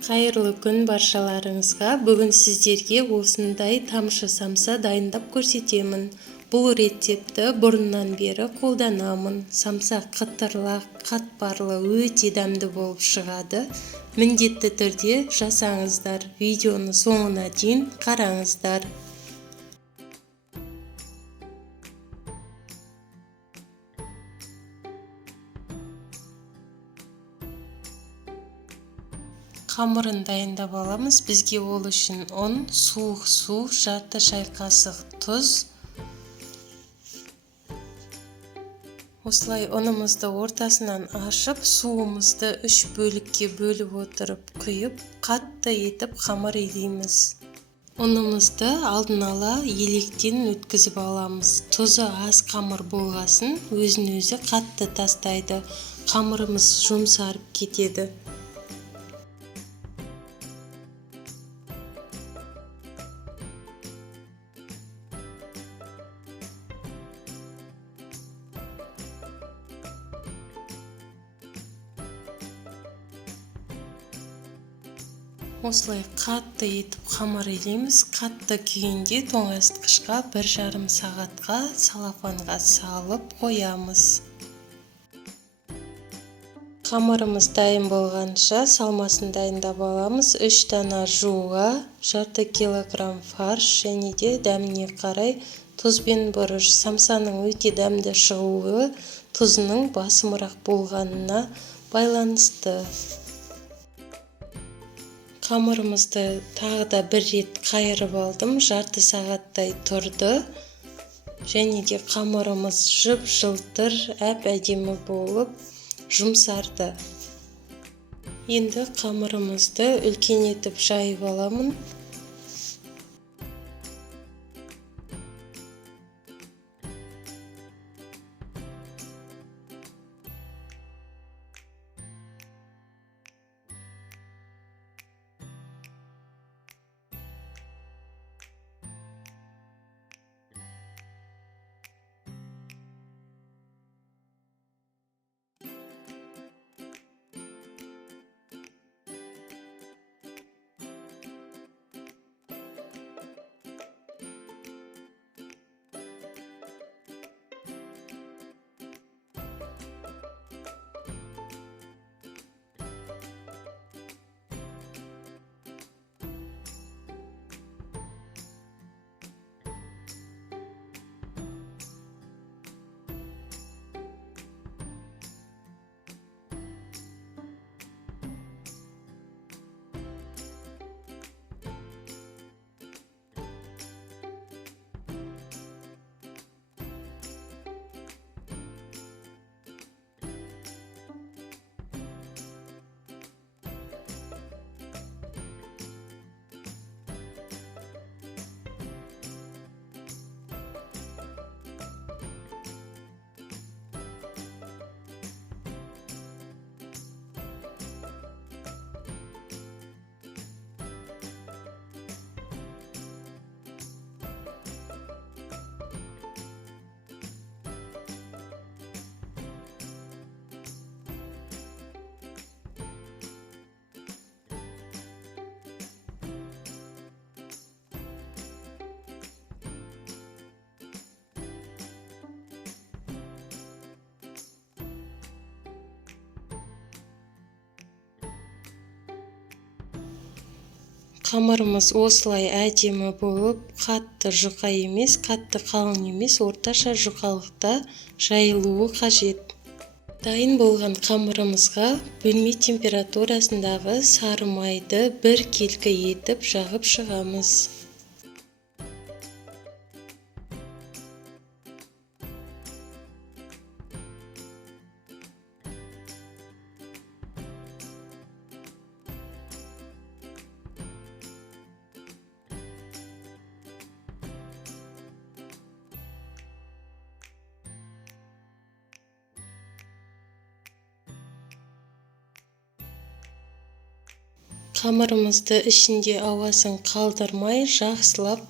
Қайырлы күн баршаларыңызға. Бүгін сіздерге осындай тамшы самса дайындап көрсетемін. Бұл рецепті бұрыннан бері қолданамын. Самса қытырлақ, қатпарлы, өте дәмді болып шығады. Міндетті түрде жасаңыздар. Видеоны соңына дейін қараңыздар. Қамырын дайындап аламыз. Бізге ол үшін ұн, суық су, жарты шай қасық тұз. Осылай ұнымызды ортасынан ашып, суымызды 3 бөлікке бөліп отырып құйып, қатты етіп қамыр илейміз. Ұнымызды алдын ала електен өткізіп аламыз. Тұзы аз қамыр болғасын, өзін-өзі қатты тастайды. Қамырымыз жұмсарып кетеді. Осылай қатты етіп қамыр илейміз. Қатты күйінде тоңазытқышқа 1,5 сағатқа салафанға салып қоямыз. Қамырымыз дайын болғанша салмасын дайындап аламыз. 3 дана жуа, жарты килограмм фарш және де дәміне қарай тұз бен бұрыш. Самсаның өте дәмді шығуы тұзының басымырақ болғанына байланысты. Қамырымызды тағы да бір рет қайырып алдым. Жарты сағаттай тұрды. Және де қамырымыз жып-жылтыр, әп-әдемі болып жұмсарды. Енді қамырымызды үлкен етіп жайып аламын. Қамырымыз осылай әдемі болып, қатты жұқа емес, қатты қалың емес, орташа жұқалықта жайылуы қажет. Дайын болған қамырымызға бөлме температурасындағы сары майды 1 келкі етіп жағып шығамыз. Қамырымызды ішінде ауасын қалдырмай жақсылап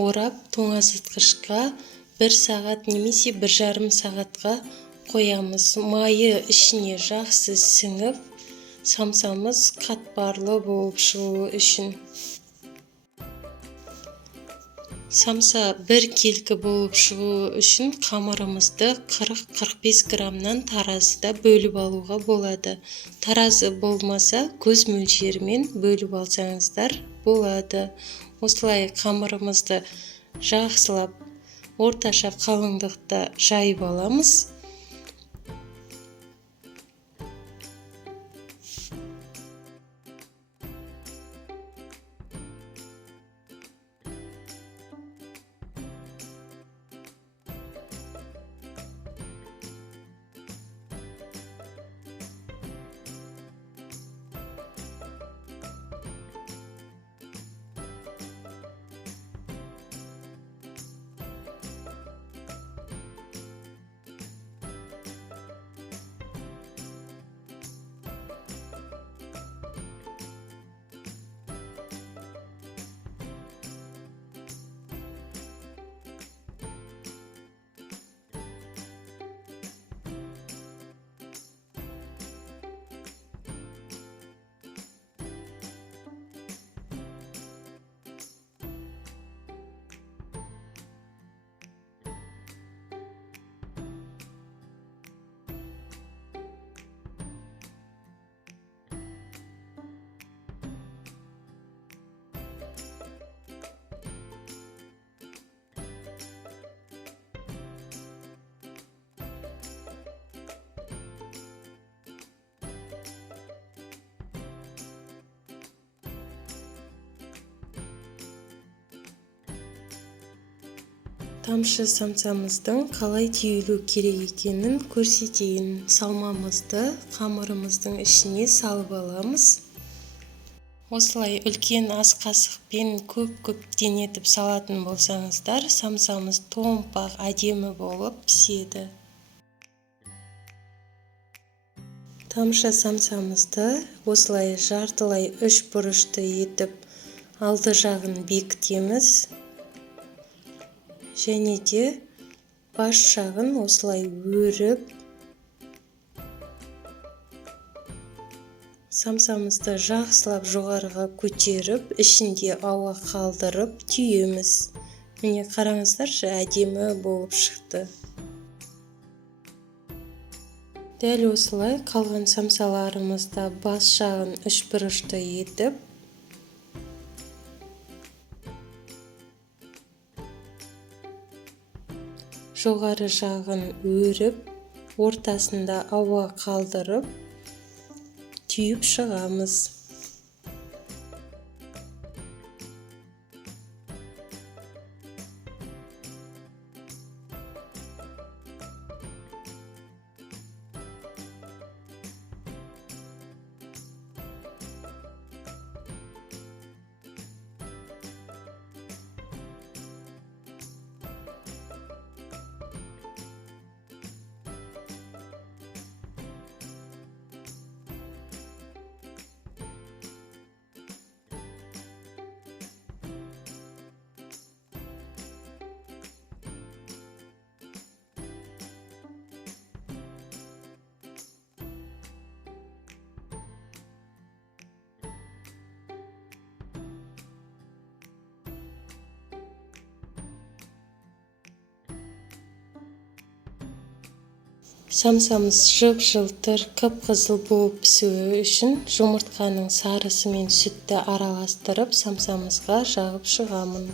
орап тоңазытқышқа 1 сағат немесе 1,5 сағатқа қоямыз. Майы ішіне жақсы сіңіп, самсамыз қатпарлы болып шығуы үшін. Самса бір келкі болып шығуы үшін қамырымызды 40-45 грамнан таразыда бөліп алуға болады. Таразы болмаса көз мөлшерімен бөліп алсаңыздар болады. Осылай қамырымызды жақсылап орташа қалыңдықта жайып аламыз. Тамшы самсамыздың қалай түйілу керек екенін көрсетейін. Салмамызды қамырымыздың ішіне салып аламыз. Осылай үлкен ас қасықпен көп-көптен етіп салатын болсаңыздар, самсамыз томпақ, әдемі болып піседі. Тамшы самсамызды осылай жартылай үш бұрышты етіп алды жағын бекітеміз. Және де бас жағын осылай өріп, самсамызды жақсылап жоғарыға көтеріп, ішінде ауа қалдырып түйеміз. Міне қараңыздаршы, әдемі болып шықты. Дәл осылай қалған самсаларымызда бас жағын үш бұрышты етіп, жоғары жағын өріп, ортасында ауа қалдырып, түйіп шығамыз. Самсамыз жып-жылтыр, қып-қызыл болып пісуі үшін жұмыртқаның сарысы мен сүтті араластырып, самсамызға жағып шығамын.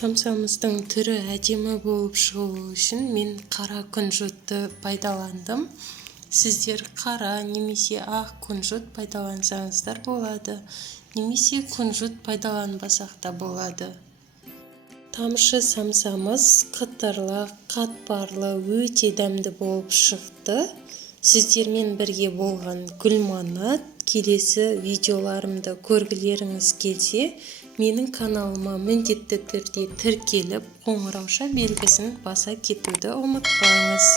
Самсамыздың түрі әдемі болып шығуы үшін мен қара күнжутты пайдаландым. Сіздер қара немесе ақ күнжут пайдалансаңыздар болады, немесе күнжут пайдаланбасақ та болады. Тамшы самсамыз қытырлы, қатпарлы, өте дәмді болып шықты. Сіздермен бірге болған Гүлманат. Келесі видеоларымды көргілеріңіз келсе, менің каналыма міндетті түрде тіркеліп, қоңырауша белгісін баса кетуді ұмытпаңыз.